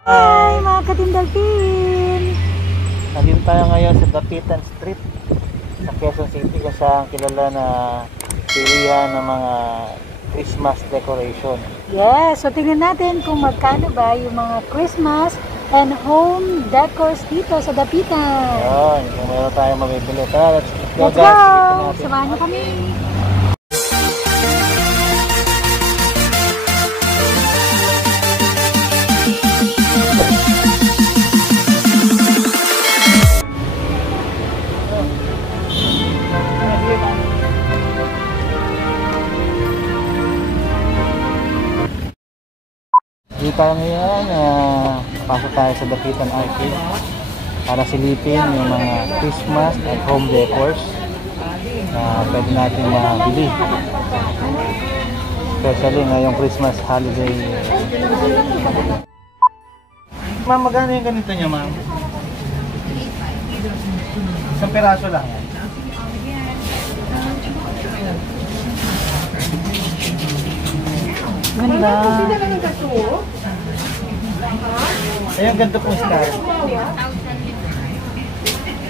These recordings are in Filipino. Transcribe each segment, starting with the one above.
Hi mga katindalpin! Nandito tayo ngayon sa Dapitan Street sa Quezon City kung saan kilala na pilihan ng mga Christmas decoration. Yes, so tingnan natin kung magkano ba yung mga Christmas and home decors dito sa Dapitan. Ayun, kung meron tayong mabibili. Tara, let's go Let's guys. go! Samahan niyo kami! Dito tayo ngayon, pasok tayo sa Dapitan Arcade para silipin yung mga Christmas at home decors na pwede natin mabili. Especially ngayong Christmas holiday. Ma'am, magkano yung ganito niya, ma'am? Isang peraso lang. Ganda! Ayun, ganito po style.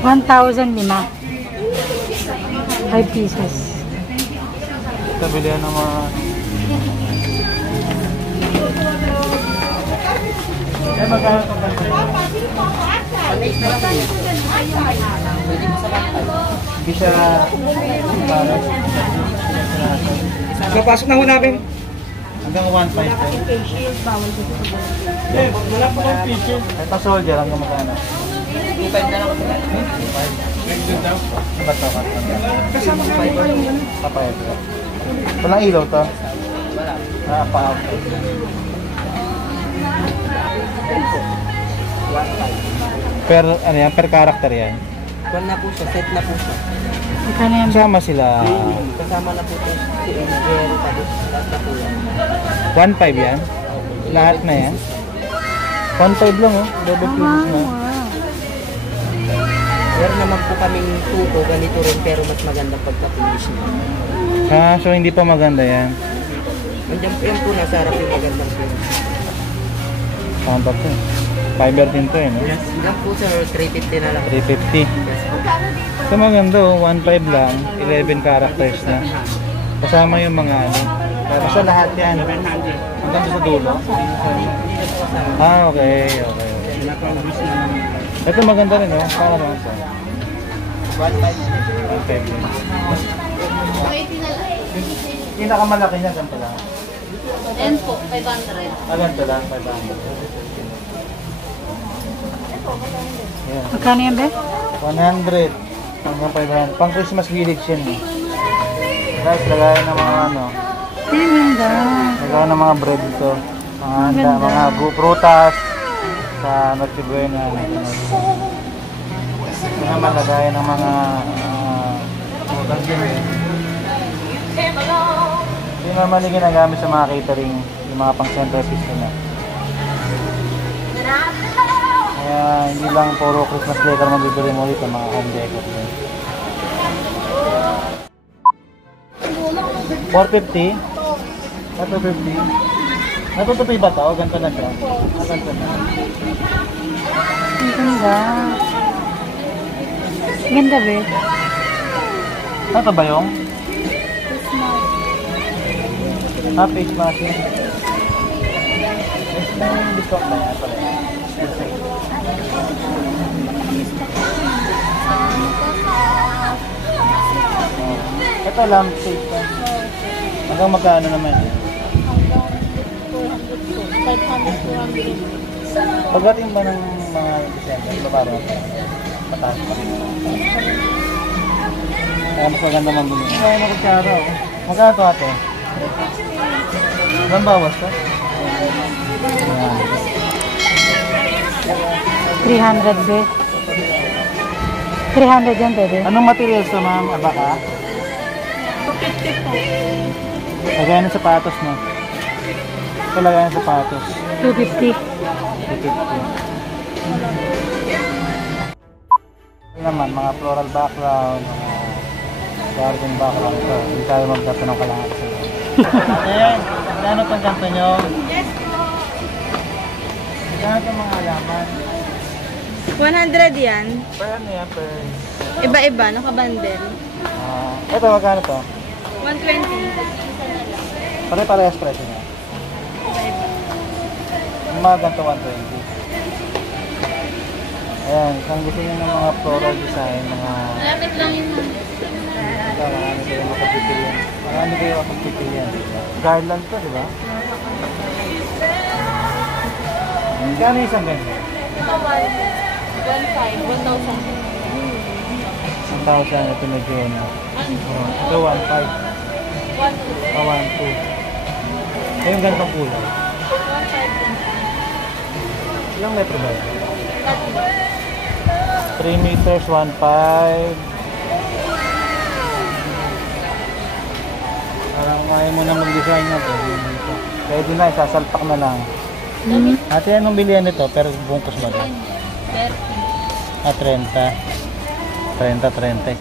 1,005 5 pieces. Ito, bilihan ng mga... Eh, magkano ito ganito? Hindi siya... Napasok na ho namin. Hanggang 1.5 eh. Eh, wala pa kong pieces. Ito soldier, hanggang magkano? 2.5 na lang ako. 2.5. Ba't ito? Kasama ka ba yung papayag ko? Walang ilaw to? Wala. Pa-out. 1.5. Per, ano yan? Per character yan? Kwan na po siya, set na po siya. Magkano yan? Kasama sila. Kasama na po siya si Angel, tapos lahat na po yan. 1.5 yan? Lahat na yan? 1.5 lang oh. Double pieces na. Meron naman po kaming tuto, ganito rin, pero mas maganda pagka-finish niya. Ah, so hindi pa maganda yan. Nandiyan po yan po, nasa harap yung magandang finish. Pampak to. Fiber din to eh, no? Yes. Yan po sir, 350 na lang. 350. Yes po. Ito maganda oh, 1.5 lang, 11 characters na. Kasama yung mga ano. Basta lahat yan. Hanggang sa dulo. Ah, okay. Ito maganda rin oh. Para naman sa 1.5 din. Pinakamalaki niya, ganito lang. Ayan po, 500. Ah, ganito lang, 500. Ayan. Magkano yan, be? 100 hanggang 500. Pang Christmas village yan eh. Guys, lagayan ng mga ano. Ang ganda! Lagayan ng mga bread dito. Mga handa, Ganda. mga prutas sa Noche Buena. Ito naman lagayan ng mga prutas din eh. Yung naman yung ginagamit sa mga catering, yung mga pang centerpiece nila. Kaya hindi lang puro Christmas decor mabibili mo dito, mga home decor din. 450? 450? Natutupi ba ito? Ganito na siya? Ganito na. Ang ganda! Ganda, be? Ano ba yung? Ah, face mask yun. May discount ba yan? Ito lampshade pa. Hanggang magkano naman? 500, 400. Pagdating ba ng mga December, iba parang pataas pa. Kaya mas maganda man bumili. Kaya na kutsara oh. Magkano ito ate? Ilang bawas to? Ayan. 300, be? 300 yan, pwede? Anong materials to ma'am? Abaka? 250 po. Lagayan ng sapatos no? Ito lagayan ng sapatos. 250. 250. Ito naman, mga floral background, mga garden background ito. Hindi tayo magtatanong kalahati sa Ate, ano itong kanto nyo? Yes po. Magkano itong mga halaman? 100 yan. Per ano yan? Per... Iba-iba, nakabundle. Ito, magkano to? 120. Pare-parehas presyo niya. Iba-iba. Yung mga ganito 120. Ayan, kung gusto niyo ng mga floral design, mga... Malapit lang yun. Ito, marami kayo makapipilian. Marami kayo makapipilian. Garland to, di ba? Magkano yung isang ganyan? Ito 1,500. 1,000. Ito medyo ano. Ito 1,500. 1,200. Yung ganitong kulay. 1,500. Ilang metro ba yun? 3 meters, 1,500. Parang kaya mo na mag-design na to. Pwede na, isasalpak na lang. Ate, anong bilihan nito? Pero bungkus ba ito? 30. 30. 30.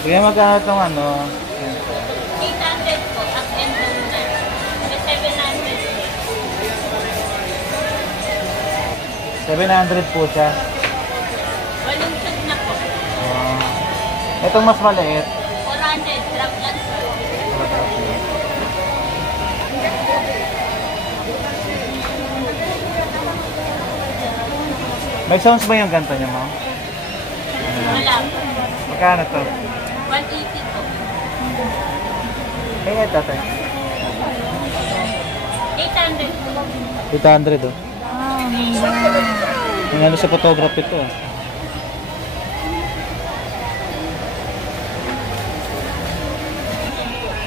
Sige, magkano itong ano? 800 po. Up and down na. May 700. 700 po siya. Walang shot na po. Itong mas maliit. 400. Drop lang po. May sounds ba yung ganito niya, ma'am? Wala po. Magkano to? 180 po. Kaya ito, ate. 800 po. 800, oh. Ah, ganda. Yung ano sa photography to, ah.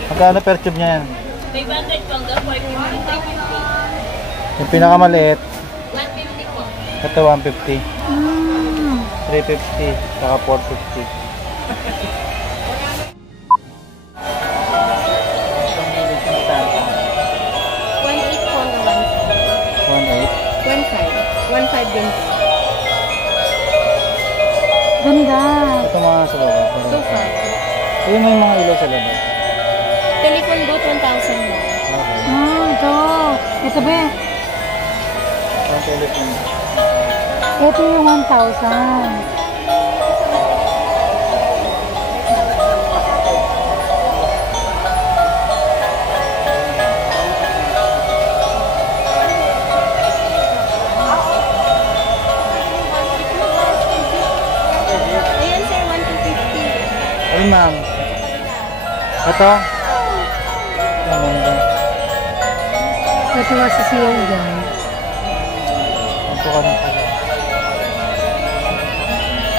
Magkano per tube niya yan? 500 po hanggang 450. Yung pinakamaliit, 150 po. ito 150. Mm. 350, saka 450. Po hanggang 1.8. 1.5 din po. Ganda. Ito mga sa baba. 2.5. Ayun may mga ilaw sa labas. Telephone booth 1,000 lang. Okay. Ah, ito. Ito ba? Ang telephone. Ito yung 1,000. Ayan sir, 1,250. Ayun, ma'am. Ito. Ang ganda. Ito was sa CL dyan. Ito ka ng pala.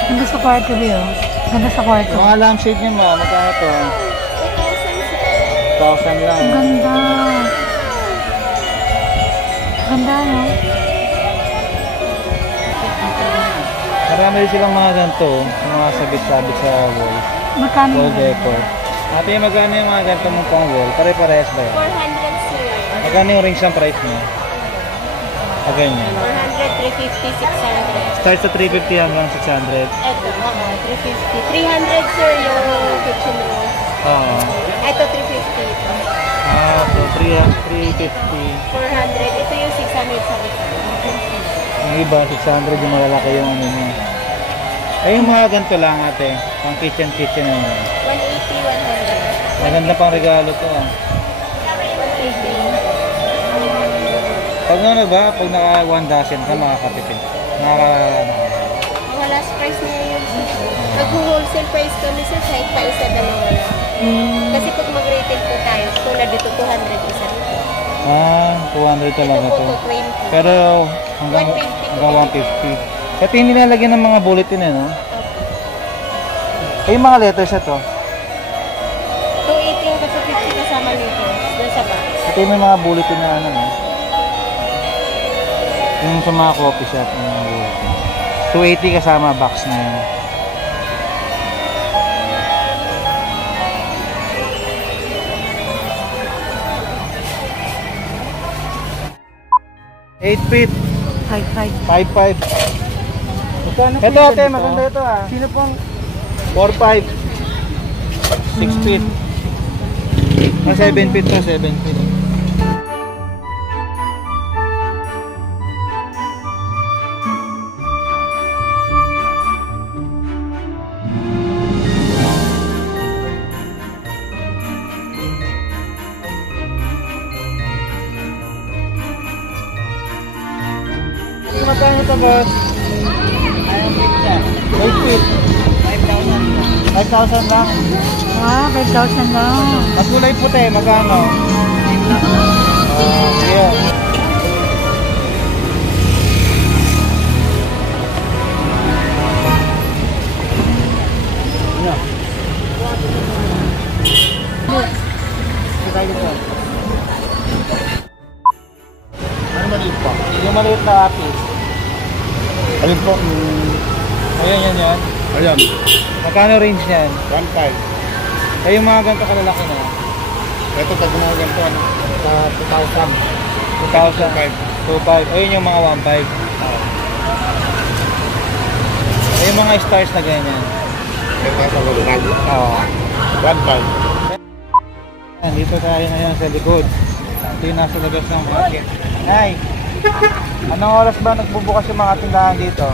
Ganda sa kwarto ba yun? Ganda sa kwarto. Yung alarm shade niya, ma'am. Magkano to? 1,000 lang. Ang ganda. Ganda, no? Marami rin silang mga ganito. Yung mga sabit-sabit sa wall. Magkano Wall yun? decor. Ate, magkano yung mga ganito mong pang wall? Pare-parehas ba yan? 400 sir. Magkano yung rings ang price niya? Ah, ganyan. 400, 350, 600. Start sa 350 hanggang 600. Ito, 350. 300 sir yung kitchen room. Oo. Ito, 350 ito. So 350. 400. Ito yung 600 sa likod. Yung iba, 600 yung malalaki yung ano niya. Ay, yung mga ganito lang ate. Pang kitchen na yun. 180, 100. Maganda pang regalo to ah. 180. Pag ano ba, pag naka 1 dozen ka, makakatipid. Mga last price niya yun. Mag-wholesale price kami sir, kahit pa isa dalawa lang. Kasi pag mag-retail po tayo, tulad dito 200 isa. 200 talaga Ito po to. 220. Pero hanggang 150. Ito yung nilalagyan ng mga bulletin eh, no? Ay, yung mga letters ito. 280 yung 250 kasama nito. Doon sa box. Ito yung may mga bulletin na ano, no? Yung sa mga coffee shop, yung mga bulletin. 280 kasama box na yun. Eight feet, 5,500. 5'5". Ito ate, maganda ito ah. Sino pong 4'5". 6 feet. 7 feet to, 7 feet. magkano ito, boss? Anong fit siya? 8 feet. 5,000. 5,000 lang. Ah, 5,000 lang. Pag kulay puti, magkano? Yeah. Ano maliit pa? Yung maliit na apis. Ayun po. Ayan, yan. Ayan. Magkano range yan? 1.5. Ay, yung mga ganito kalalaki na. Ito pag mga ganito, ano? Sa 2,000. 2,000. 2,500. Ayun yung mga 1,500. Ay, yung mga stars na ganyan. Ito sa gulungan. Oo. 1.5. Ayan, dito tayo ngayon sa likod. Ito yung nasa labas ng market. Ay! Anong oras ba nagbubukas yung mga tindahan dito?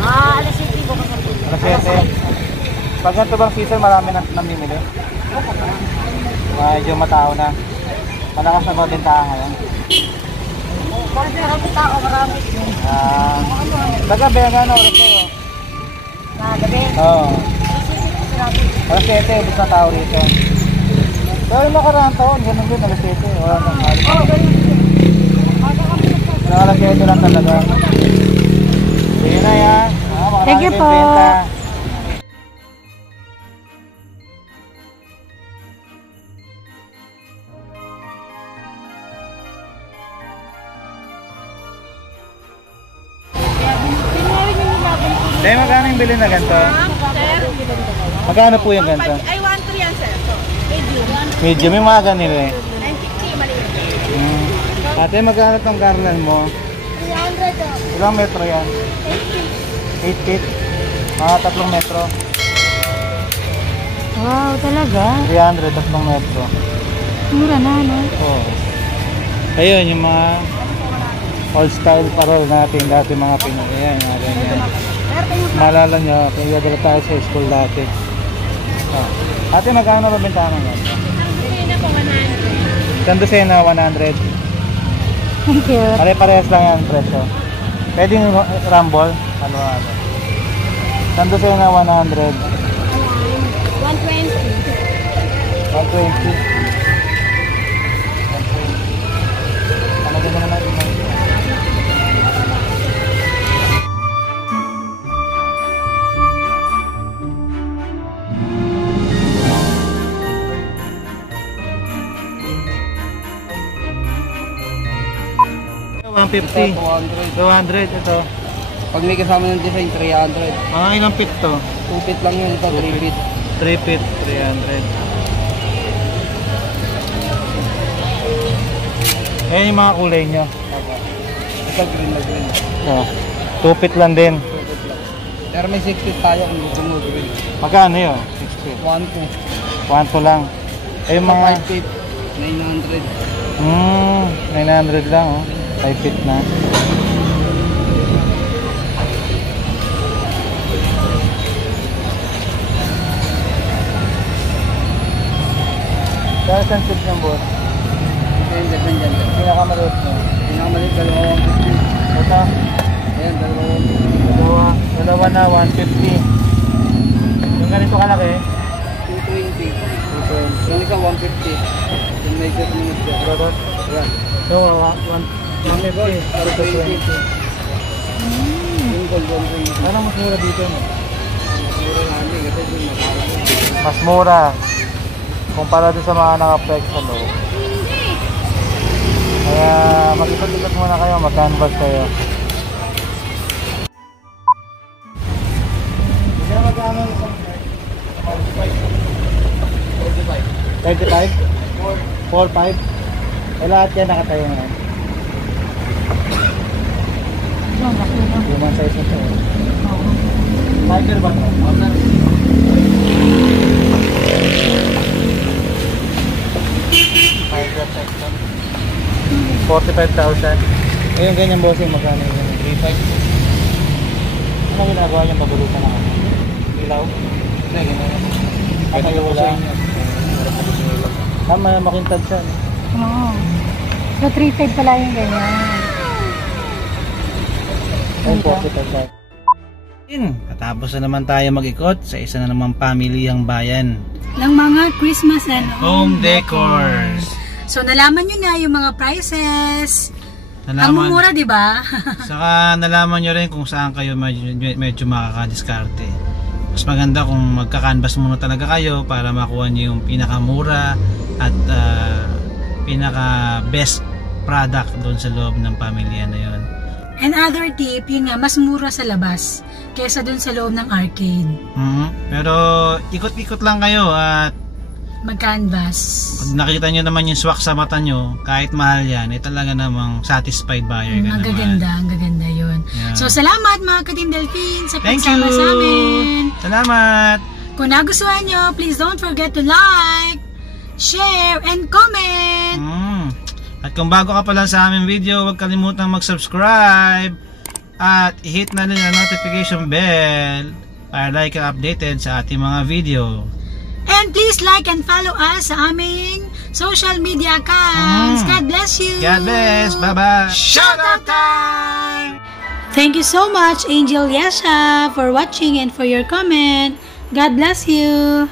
Alas 7 bukas ang tuloy. Alas 7. Pag ganito bang season, marami na namimili? Medyo matao na. Malakas na ba bintahan ngayon? Marami tao, marami. Tagabi, ano oras kayo? Gabi. Oo. Alas 7, ubus na tao rito. Pero yung makaraan taon, ganun din, alas 7. Wala nang halos. Wala alas 7 lang talaga. Sige na yan. Thank you po. Dahil magkano yung bilhin na ganito? Magkano po yung ganito? Ay, 1-2 yan, sir. Medium. Medium, yung mga ganito eh. 950, maliit. Ate, magkano itong garland mo? 300. Ilang metro yan? 8 feet. Mga 3 metro. Wow, talaga? 300, 3 metro. Mura na, no? Oo. Ayun, yung mga old style parol natin dati mga Pinoy. Ayan, mga ganyan. Maalala nyo, pinagdadala tayo sa school dati. Ate, magkano ba bentahan mo? Isang dosena, 100. Thank you. Pare-parehas lang yan presyo. Pwedeng rumble. Ano. Isang dosena, 100. 120. 120. Ano din naman natin? $150. 200 ito. Pag may kasama ng design, 300. Mga ilang feet to? 2 feet lang yun, ito 3 feet. 3 feet, 300. Ayan yung mga kulay nyo. Ito green na green. 2 feet lang din. 2 feet lang. Pero may 6 feet tayo kung gusto mo green. Magkano yun? 6 feet. 1-2. 1 lang. Ay yung mga 5 feet, 900. 900 lang, oh. 5 feet na. Kaya saan feet yung boss? Ayan, dyan. Pinakamaliit nyo. Pinakamalit, 250. Ito? Ayan, 250. Dalawa na, 150. Yung ganito kalaki? 220. Yung isa 150. Yung may good minutes dyan. Ito? Ayan. So, 150. 220. Yung gold 120. Parang mas mura dito, no? Mura namin kasi dun nakarap. Mas mura. Kumpara din sa mga naka-flex sa loob. Kaya mag-ikot-ikot muna kayo, mag-canvas kayo. Kaya magkano isang 35? 4-5? Eh lahat yan nakatayo ngayon. Yan, laki na. Human size na ito. Oo. Tiger ba ito? Tiger section. 45,000. Eh yung ganyan bossing, magkano yung 3.5? Ano ginagawa niya? Babulutan na kami. Ilaw? Hindi, ganyan. Ano yung wala? Tama, makintad siya. Oo. So, 3.5 pala yung ganyan. 145. Katapos na naman tayo mag-ikot sa isa na namang pamilyang bayan ng mga Christmas and home decors. So nalaman nyo na yung mga prices. Ang Nalaman, mura, di ba? saka nalaman nyo rin kung saan kayo medyo makakadiskarte. Mas maganda kung magka-canvas muna talaga kayo para makuha nyo yung pinakamura at pinaka best product doon sa loob ng pamilya na yun. And other tip, yun nga, mas mura sa labas kesa dun sa loob ng arcade. Pero ikot-ikot lang kayo at Mag-canvas. pag nakita nyo naman yung swak sa mata nyo, kahit mahal yan, talaga namang satisfied buyer ka Ang gaganda yun. Yeah. So salamat mga Ka-Team Delphine sa Thank pagsama you! sa amin. Salamat! Kung nagustuhan nyo, please don't forget to like, share, and comment. At kung bago ka pa lang sa aming video, huwag kalimutang mag-subscribe at i-hit na rin ang notification bell para like ka updated sa ating mga video. And please like and follow us sa aming social media accounts. God bless you. God bless. Bye-bye. Shoutout time! Thank you so much, Angel Yesha, for watching and for your comment. God bless you.